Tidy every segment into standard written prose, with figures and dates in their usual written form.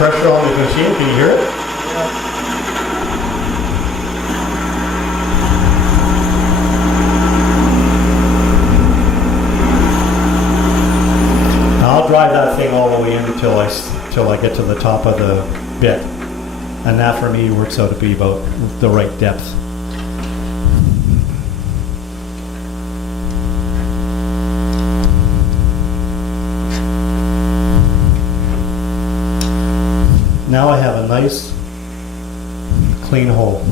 pressure on the machine? Can you hear it? I'll drive that thing all the way in until I get to the top of the bit, and that for me works out to be about the right depth. Now I have a nice clean hole.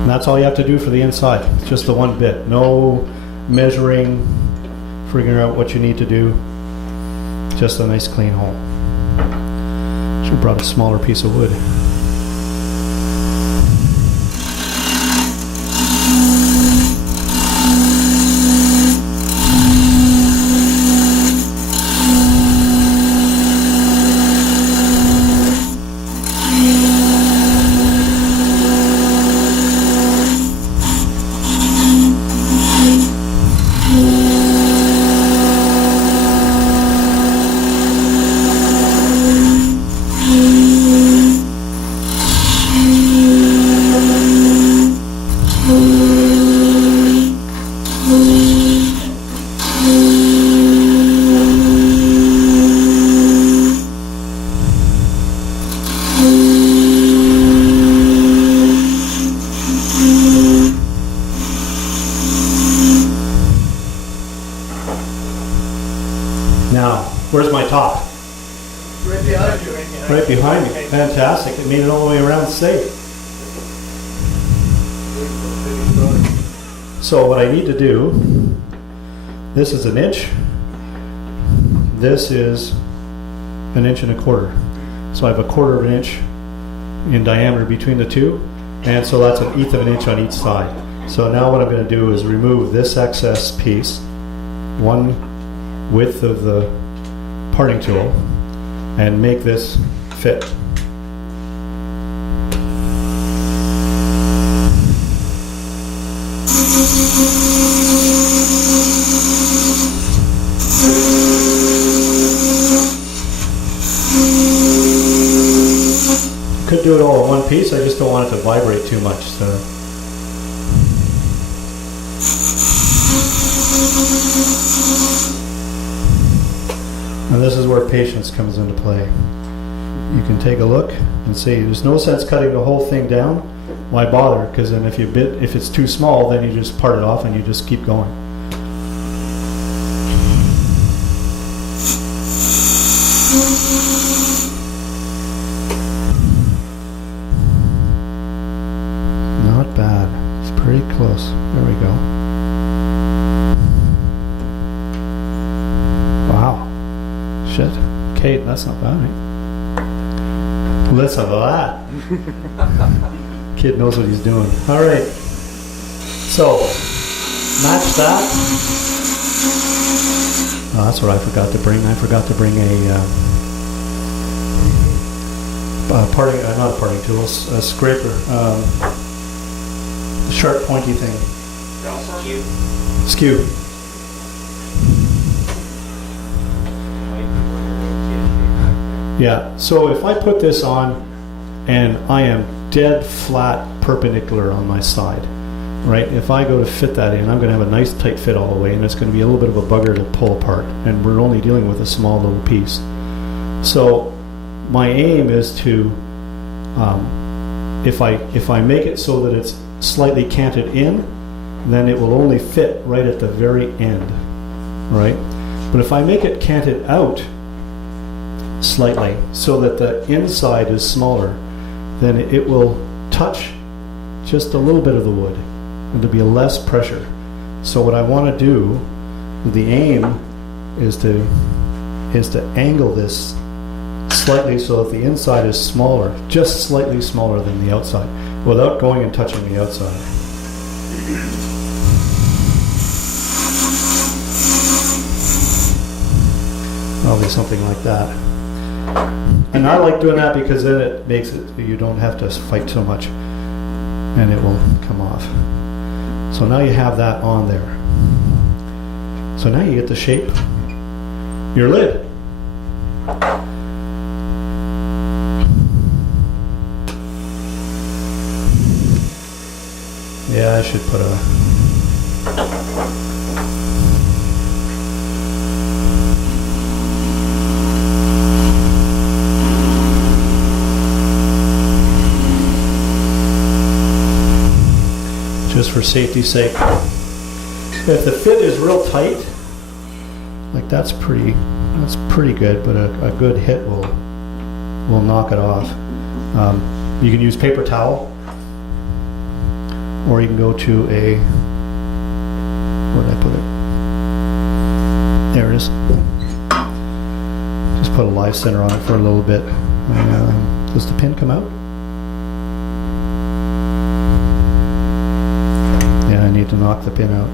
And that's all you have to do for the inside. It's just the one bit. No measuring, figuring out what you need to do. Just a nice clean hole. Should have brought a smaller piece of wood. Now, where's my top? Right behind you. Right behind me. Fantastic. It made it all the way around safe. So what I need to do, this is 1 inch. This is 1 1/4 inch. So I have 1/4 inch in diameter between the two. And so that's 1/8 inch on each side. So now what I'm going to do is remove this excess piece, one width of the parting tool, and make this fit. Could do it all in one piece, I just don't want it to vibrate too much. So. And this is where patience comes into play. You can take a look and see there's no sense cutting the whole thing down. Why bother? Because then if it's too small, then you just part it off and you just keep going. Not bad. It's pretty close. There we go. Wow. Shit. Kate, that's not bad, right? Listen to that. Kid knows what he's doing. All right. So, match that. Oh, that's what I forgot to bring. I forgot to bring a parting, not a parting tool, a scraper, sharp pointy thing. Skew. Yeah, so if I put this on and I am dead flat perpendicular on my side, right? If I go to fit that in, I'm going to have a nice tight fit all the way, and it's going to be a little bit of a bugger to pull apart, and we're only dealing with a small little piece. So my aim is to, if I make it so that it's slightly canted in, then it will only fit right at the very end, right? But if I make it canted out slightly so that the inside is smaller, then it will touch just a little bit of the wood and there'll be less pressure. So what I want to do, the aim is to angle this slightly so that the inside is smaller, just slightly smaller than the outside, without going and touching the outside. Probably something like that. And I like doing that because then it makes it, you don't have to fight so much. and it will come off. So now you have that on there. So now you get to shape your lid. Yeah, I should put a... just for safety's sake. If the fit is real tight, like that's pretty good, but a good hit will knock it off. You can use paper towel, or you can go to a, where did I put it? There it is. Just put a live center on it for a little bit. Does the pin come out? Yeah, I need to knock the pin out.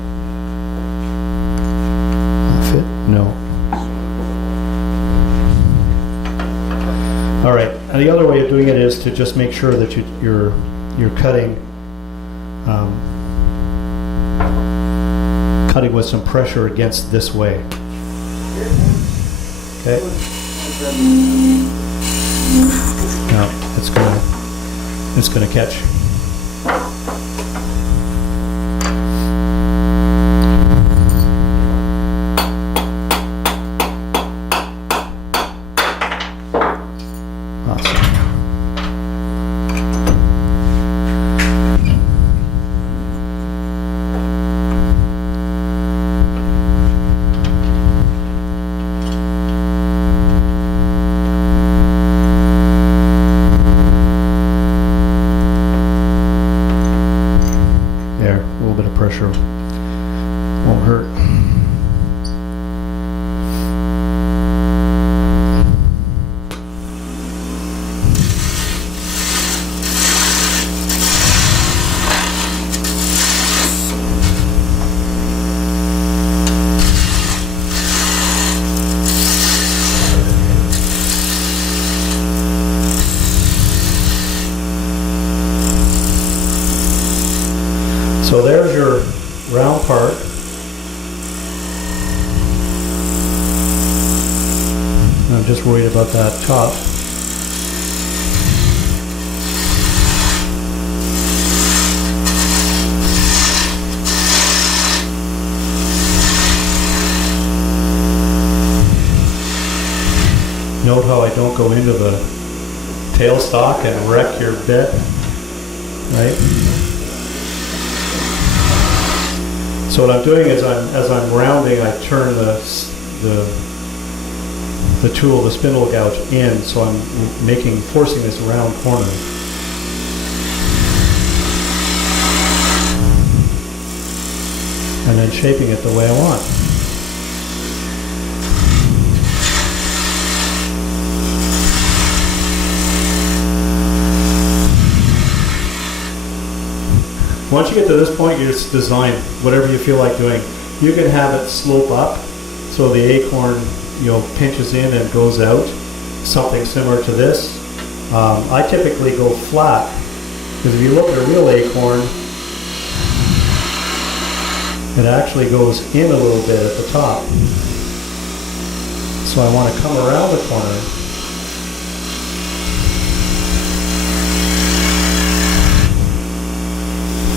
Fit? No. All right, and the other way of doing it is to just make sure that you're cutting cutting with some pressure against this way. Okay. Now it's gonna catch. There, a little bit of pressure won't hurt. So there's your round part. I'm just worried about that top. Note how I don't go into the tailstock and wreck your bit, right? So what I'm doing is as I'm rounding, I turn the tool, the spindle gouge in, so I'm forcing this round corner. And then shaping it the way I want. Once you get to this point, you just design whatever you feel like doing. You can have it slope up, so the acorn, pinches in and goes out. Something similar to this. I typically go flat, because if you look at a real acorn, it actually goes in a little bit at the top. So I want to come around the corner.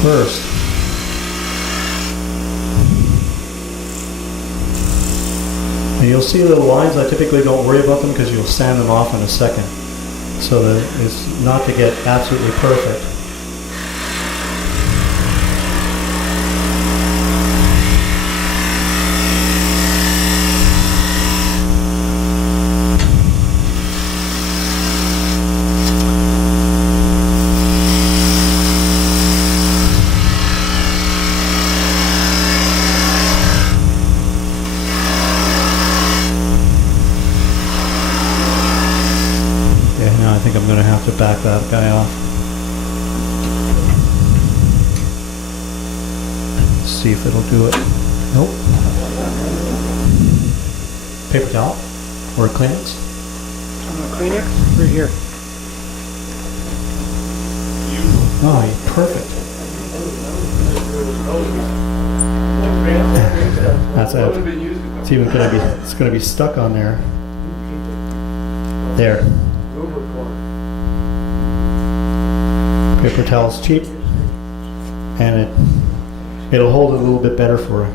First, and you'll see little lines. I typically don't worry about them because you'll sand them off in a second, so that it's not to get absolutely perfect. I think I'm going to have to back that guy off. See if it'll do it. Nope. Paper towel or a Kleenex? Kleenex right here. Oh, perfect. That's out. It's even gonna be. It's gonna be stuck on there. There. Paper towel's cheap, and it'll hold it a little bit better for it.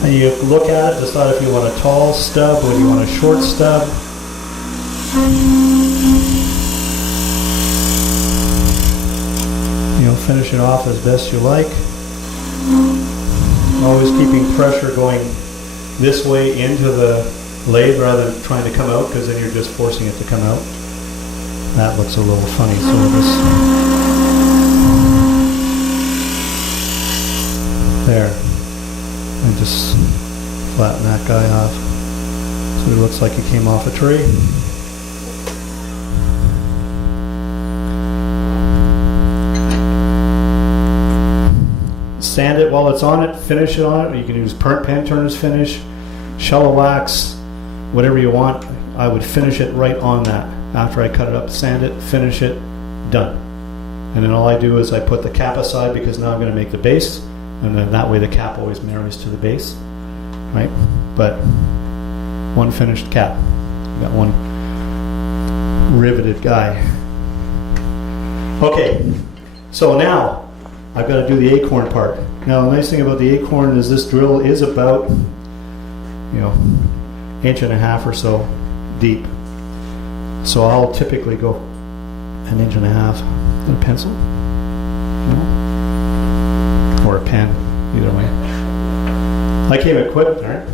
And you look at it, decide if you want a tall stub or you want a short stub. Finish it off as best you like. Always keeping pressure going this way into the lathe rather than trying to come out, because then you're just forcing it to come out. That looks a little funny, so there. And just flatten that guy off so it looks like he came off a tree. Sand it while it's on it, finish it on it. You can use burnt pan turners finish, shallow wax, whatever you want. I would finish it right on that. After I cut it up, sand it, finish it, done. And then all I do is I put the cap aside, because now I'm going to make the base, and then that way the cap always marries to the base, right? But one finished cap. You got one riveted guy. Okay, so now I've got to do the acorn part. Now the nice thing about the acorn is this drill is about, inch and a half or so deep. So I'll typically go an inch and a half with a pencil, or a pen, either way. I came equipped, all right?